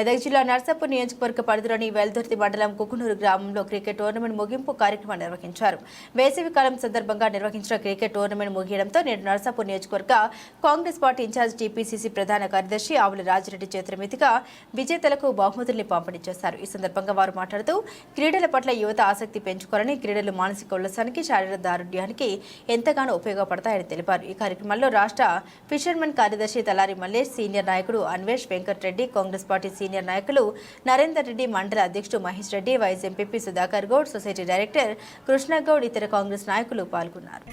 మెదక్ జిల్లా నర్సాపూర్ నియోజకవర్గ పరిధిలోని వెల్దుర్తి మండలం కుకునూరు గ్రామంలో క్రికెట్ టోర్నమెంట్ ముగింపు కార్యక్రమాన్ని నిర్వహించారు. వేసవి కాలం సందర్భంగా నిర్వహించిన క్రికెట్ టోర్నమెంట్ ముగియడంతో నేడు నర్సాపూర్ నియోజకవర్గ కాంగ్రెస్ పార్టీ ఇన్ఛార్జ్ టీపీసీసీ ప్రధాన కార్యదర్శి ఆవుల రాజిరెడ్డి చేతుల మీదుగా విజేతలకు బహుమతుల్ని పంపిణీ చేశారు. ఈ సందర్భంగా వారు మాట్లాడుతూ క్రీడల పట్ల యువత ఆసక్తి పెంచుకోవాలని, క్రీడలు మానసిక ఉల్లాసానికి, శారీరక దారుఢ్యానికి ఎంతగానో ఉపయోగపడతాయని తెలిపారు. ఈ కార్యక్రమంలో రాష్ట్ర ఫిషర్మెన్ కార్యదర్శి తలారి మల్లేష్, సీనియర్ నాయకుడు అన్వేష్ వెంకట్ రెడ్డి, కాంగ్రెస్ పార్టీ సీనియర్ నాయకులు నరేందర్ రెడ్డి, మండల అధ్యక్షుడు Mahesh Reddy, vice MPP Sudhakar Goud, society director Krishnagoud, ఇతర కాంగ్రెస్ నాయకులు పాల్గొన్నారు.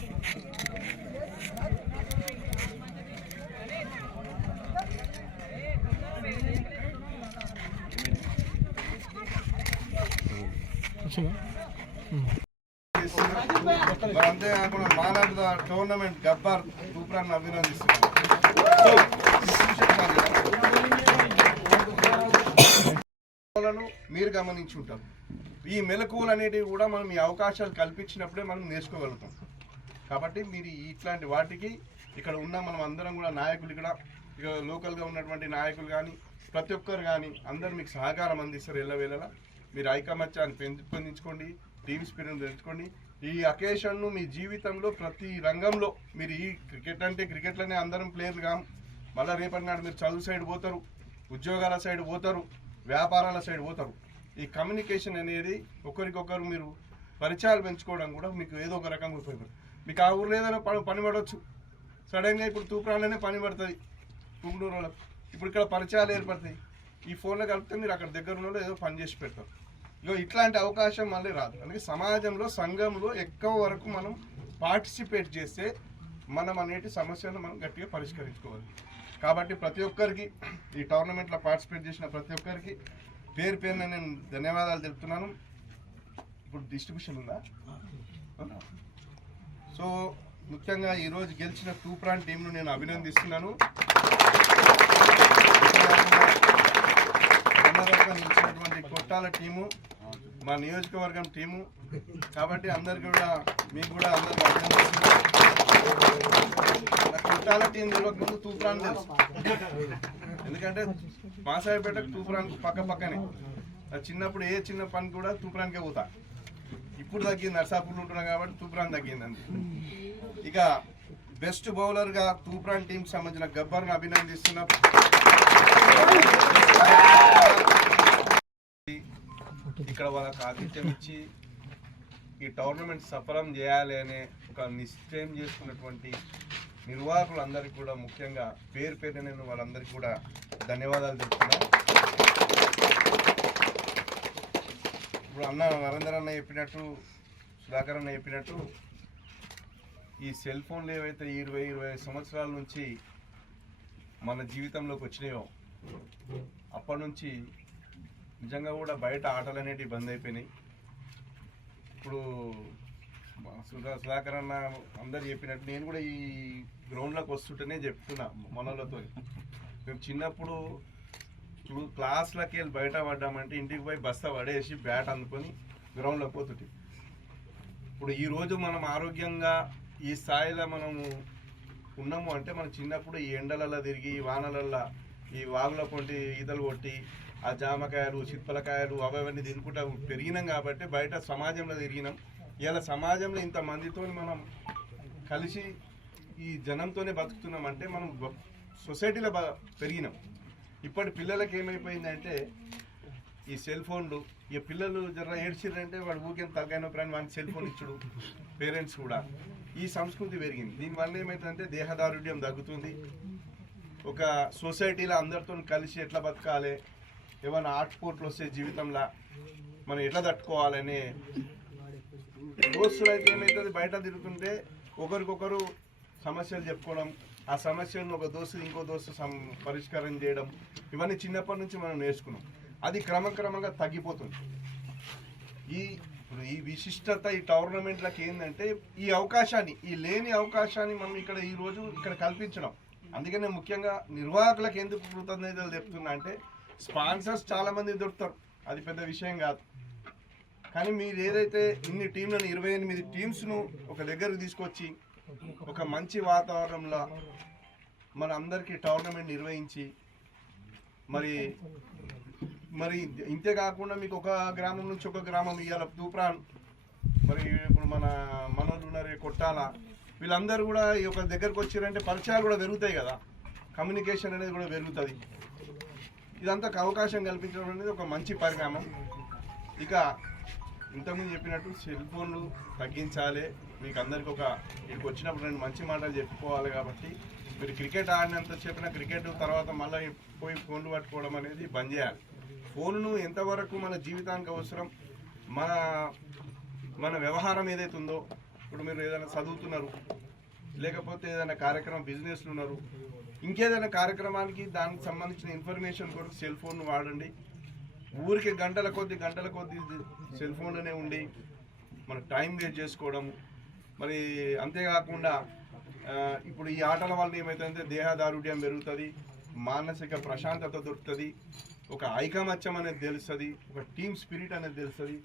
అంతేకాకుండా మాలాంటి టోర్నమెంట్ గబ్బర్ తూప్రాన్ని అభినందిస్తున్నాం. మీరు గమనించుంటారు. ఈ మెలకువలు అనేటివి కూడా మనం ఈ అవకాశాలు కల్పించినప్పుడే మనం నేర్చుకోగలుగుతాం. కాబట్టి మీరు ఇట్లాంటి వాటికి ఇక్కడ ఉన్న మనం అందరం కూడా నాయకులు, ఇక్కడ లోకల్గా ఉన్నటువంటి నాయకులు కానీ ప్రతి ఒక్కరు కానీ అందరూ మీకు సహకారం అందిస్తారు. ఎల్లవేళలా మీరు ఐకమత్యాన్ని పెంపొందించుకోండి, టీమ్ స్పిరిట్ పెంచుకోండి. ఈ అకేషన్ను మీ జీవితంలో ప్రతి రంగంలో మీరు ఈ క్రికెట్ అంటే క్రికెట్లోనే అందరం ప్లేయర్లు కాం, మళ్ళీ రేపటి నాడు మీరు చదువు సైడ్ పోతారు, ఉద్యోగాల సైడ్ పోతారు, వ్యాపారాల సైడ్ పోతారు. ఈ కమ్యూనికేషన్ అనేది ఒకరికొకరు మీరు పరిచయాలు పెంచుకోవడం కూడా మీకు ఏదో ఒక రకంగా ఉపయోగపడుతుంది. మీకు ఆ ఊర్లో ఏదైనా పని పడవచ్చు, సడన్గా ఇప్పుడు తూప్రాన్లోనే పని పడుతుంది కుంగూరులో, ఇప్పుడు ఇక్కడ పరిచయాలు ఏర్పడతాయి. ఈ ఫోన్లో కలిపితే మీరు అక్కడ దగ్గర ఉన్న ఏదో పని చేసి పెడతారు. ఇగో ఇట్లాంటి అవకాశం మళ్ళీ రాదు. అందుకే సమాజంలో, సంఘంలో ఎక్కువ వరకు మనం పార్టిసిపేట్ చేస్తే మనం అనేటి సమస్యలను మనం గట్టిగా పరిష్కరించుకోవాలి. కాబట్టి ప్రతి ఒక్కరికి ఈ టోర్నమెంట్లో పార్టిసిపేట్ చేసిన ప్రతి ఒక్కరికి పేరు పేరున నేను ధన్యవాదాలు తెలుపుతున్నాను. ఇప్పుడు డిస్ట్రిబ్యూషన్ ఉందా? సో ముఖ్యంగా ఈరోజు గెలిచిన తూప్రాన్ టీంను నేను అభినందిస్తున్నాను. నిలిచినటువంటి కొట్టాల టీము మా నియోజకవర్గం టీము. కాబట్టి అందరికి కూడా మీకు కూడా అందరికి అభినందిస్తున్నాను. కొట్టాల టీం తెలియక ముందు తూప్రాన్ తెలుసు, ఎందుకంటే మాసాయిపేటకు తూప్రాన్ పక్కనే. చిన్నప్పుడు ఏ చిన్న పని కూడా తూప్రాన్కే పోతా. ఇప్పుడు తగ్గింది, నర్సాపూర్లో ఉంటున్నా కాబట్టి తూప్రాన్ తగ్గిందండి. ఇక బెస్ట్ బౌలర్గా తూప్రాన్ టీంకి సంబంధించిన గబ్బర్ను అభినందిస్తున్నా. ఇక్కడ వాళ్ళకి ఆతిథ్యం ఇచ్చి ఈ టోర్నమెంట్ సఫలం చేయాలి అనే ఒక నిశ్చయం చేసుకున్నటువంటి నిర్వాహకులందరికీ కూడా ముఖ్యంగా పేరు పేరు నేను వాళ్ళందరికీ కూడా ధన్యవాదాలు చెప్తున్నాను. ఇప్పుడు నరేందర్ అన్న చెప్పినట్టు, సుధాకర్ అన్న చెప్పినట్టు, ఈ సెల్ ఫోన్లు ఏవైతే 20-25 సంవత్సరాల నుంచి మన జీవితంలోకి వచ్చినాయో అప్పటి నుంచి నిజంగా కూడా బయట ఆటలు అనేటివి బంద్ అయిపోయినాయి. ఇప్పుడు సుధాకర్ అన్న అందరు చెప్పినట్టు నేను కూడా ఈ గ్రౌండ్లోకి వస్తుంటేనే చెప్తున్నా మనలతో. మేము చిన్నప్పుడు క్లాస్లోకి వెళ్ళి బయట పడ్డామంటే ఇంటికి పోయి బస్తా పడేసి బ్యాట్ అందుకొని గ్రౌండ్లోకి పోతుంటే, ఇప్పుడు ఈరోజు మనం ఆరోగ్యంగా ఈ స్థాయిలో మనము ఉన్నాము అంటే మనం చిన్నప్పుడు ఈ ఎండలలో తిరిగి, ఈ వానలల్లో ఈ వాగుల పొంటి ఈతలు కొట్టి ఆ జామకాయలు, చిత్పలకాయలు అవన్నీ తినుకుంటా పెరిగినాం. కాబట్టి బయట సమాజంలో తిరిగినాం. ఇలా సమాజంలో ఇంతమందితో మనం కలిసి ఈ జనంతోనే బతుకుతున్నామంటే మనం సొసైటీలో పెరిగినాం. ఇప్పటి పిల్లలకి ఏమైపోయిందంటే ఈ సెల్ ఫోన్లు, ఇక పిల్లలు జర ఏడ్చిర్రంటే వాడు ఊరికే తలకాయ నొప్పి వానికి సెల్ ఫోన్ ఇచ్చుడు పేరెంట్స్ కూడా. ఈ సంస్కృతి పెరిగింది. దీనివల్ల ఏమవుతుందంటే దేహదారుఢ్యం తగ్గుతుంది. ఒక సొసైటీలో అందరితో కలిసి ఎట్లా బతకాలి, ఏమైనా ఆటపోట్లు వస్తే జీవితంలో మనం ఎట్లా తట్టుకోవాలనే దోస్తులు అయితే ఏమవుతుంది, బయట తిరుగుతుంటే ఒకరికొకరు సమస్యలు చెప్పుకోవడం, ఆ సమస్యలను ఒక దోస్తు ఇంకో దోస్తు పరిష్కారం చేయడం, ఇవన్నీ చిన్నప్పటి నుంచి మనం నేర్చుకున్నాం. అది క్రమక్రమంగా తగ్గిపోతుంది. ఈ విశిష్టత ఈ టోర్నమెంట్లకి ఏంటంటే ఈ అవకాశాన్ని, ఈ లేని అవకాశాన్ని మనం ఇక్కడ ఈరోజు ఇక్కడ కల్పించడం. అందుకనే ముఖ్యంగా నిర్వాహకులకు ఎందుకు కృతజ్ఞతలు చెప్తున్నా అంటే, స్పాన్సర్స్ చాలామంది దొరుకుతారు, అది పెద్ద విషయం కాదు. కానీ మీరు ఏదైతే ఇన్ని టీంలను 28 టీమ్స్ను ఒక దగ్గరకు తీసుకొచ్చి ఒక మంచి వాతావరణంలో మన అందరికీ టోర్నమెంట్ నిర్వహించి మరి మరి ఇంతే కాకుండా మీకు ఒక గ్రామం నుంచి ఒక గ్రామం ఇవాళ తూప్రాన్, మరి ఇప్పుడు మన మనోళ్ళు ఉన్నారు కొట్టాల, వీళ్ళందరూ కూడా ఈ ఒక దగ్గరకు వచ్చారంటే పరిచయాలు కూడా పెరుగుతాయి కదా, కమ్యూనికేషన్ అనేది కూడా పెరుగుతుంది. ఇదంతా అవకాశం కల్పించడం అనేది ఒక మంచి పరిణామం. ఇక ఇంతకుముందు చెప్పినట్టు సెల్ ఫోన్లు తగ్గించాలి. మీకు అందరికి ఇక్కడికి వచ్చినప్పుడు నేను మంచి మాటలు చెప్పుకోవాలి. కాబట్టి మీరు క్రికెట్ ఆడినంత చెప్పిన క్రికెట్ తర్వాత మళ్ళీ పోయి ఫోన్లు పట్టుకోవడం అనేది బంద్ చేయాలి. ఫోన్ను ఎంతవరకు మన జీవితానికి అవసరం, మన వ్యవహారం ఏదైతే ఉందో, ఇప్పుడు మీరు ఏదైనా చదువుతున్నారు, లేకపోతే ఏదైనా కార్యక్రమం బిజినెస్లు ఉన్నారు, ఇంకేదైనా కార్యక్రమానికి దానికి సంబంధించిన ఇన్ఫర్మేషన్ కొరకు సెల్ ఫోన్ వాడండి. ఊరికి గంటల కొద్ది సెల్ ఫోన్లోనే ఉండి మన టైం వేస్ట్ చేసుకోవడం. మరి అంతేకాకుండా ఇప్పుడు ఈ ఆటల వల్ల ఏమవుతుందంటే దేహదారుఢ్యం పెరుగుతుంది, మానసిక ప్రశాంతత దొరుకుతుంది, ఒక ఐకమత్యం అనేది తెలుస్తుంది, ఒక టీమ్ స్పిరిట్ అనేది తెలుస్తుంది,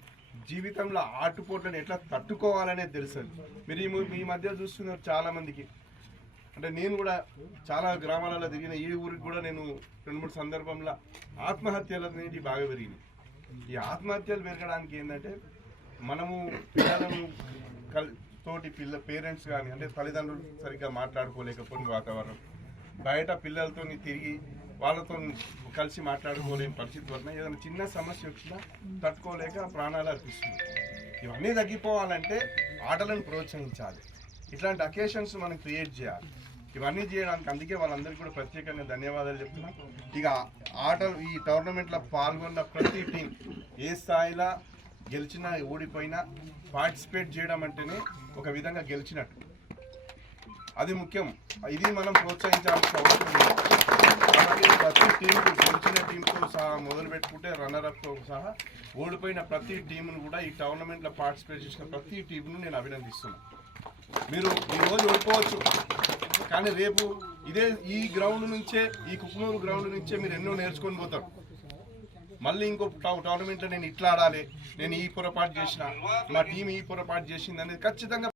జీవితంలో ఆటుపోట్లను ఎట్లా తట్టుకోవాలనేది తెలుస్తుంది. మీరు ఈ మధ్య చూస్తున్నారు చాలామందికి, అంటే నేను కూడా చాలా గ్రామాలలో తిరిగిన, ఈ ఊరికి కూడా నేను 2-3 సందర్భంలో ఆత్మహత్యలు అనేది బాగా పెరిగినాయి. ఈ ఆత్మహత్యలు పెరగడానికి ఏంటంటే మనము పిల్లలను పేరెంట్స్ కానీ అంటే తల్లిదండ్రులు సరిగ్గా మాట్లాడుకోలేకపోయిన వాతావరణం, బయట పిల్లలతో తిరిగి వాళ్ళతో కలిసి మాట్లాడుకోలేని పరిస్థితి వలన ఏదైనా చిన్న సమస్య వచ్చినా తట్టుకోలేక ప్రాణాలు అర్పిస్తుంది. ఇవన్నీ తగ్గిపోవాలంటే ఆటలను ప్రోత్సహించాలి, ఇట్లాంటి అకేషన్స్ మనం క్రియేట్ చేయాలి. ఇవన్నీ చేయడానికి అందుకే వాళ్ళందరికీ కూడా ప్రత్యేకంగా ధన్యవాదాలు చెప్తున్నాం. ఇక ఈ టోర్నమెంట్లో పాల్గొన్న ప్రతి టీం ఏ స్థాయిలో గెలిచినా ఓడిపోయినా పార్టిసిపేట్ చేయడం అంటేనే ఒక విధంగా గెలిచినట్టు, అది ముఖ్యం. ఇది మనం ప్రోత్సహించాల్సిన అవసరం లేదు. కాబట్టి ప్రతి టీంకు గెలిచిన టీంతో సహా మొదలు పెట్టుకుంటే రన్నర్అప్తో సహా ఓడిపోయిన ప్రతి టీంను కూడా ఈ టోర్నమెంట్లో పార్టిసిపేట్ చేసిన ప్రతి టీంను నేను అభినందిస్తున్నాను. మీరు ఈరోజు ఓడిపోవచ్చు, కానీ రేపు ఈ గ్రౌండ్ నుంచే, ఈ కుకునూరు గ్రౌండ్ నుంచే మీరు ఎన్నో నేర్చుకొని పోతారు. మళ్ళీ ఇంకో టోర్నమెంట్లో నేను ఇట్లా ఆడాలి, నేను ఈ పొరపాటు చేసిన, మా టీం ఈ పొరపాటు చేసింది అనేది ఖచ్చితంగా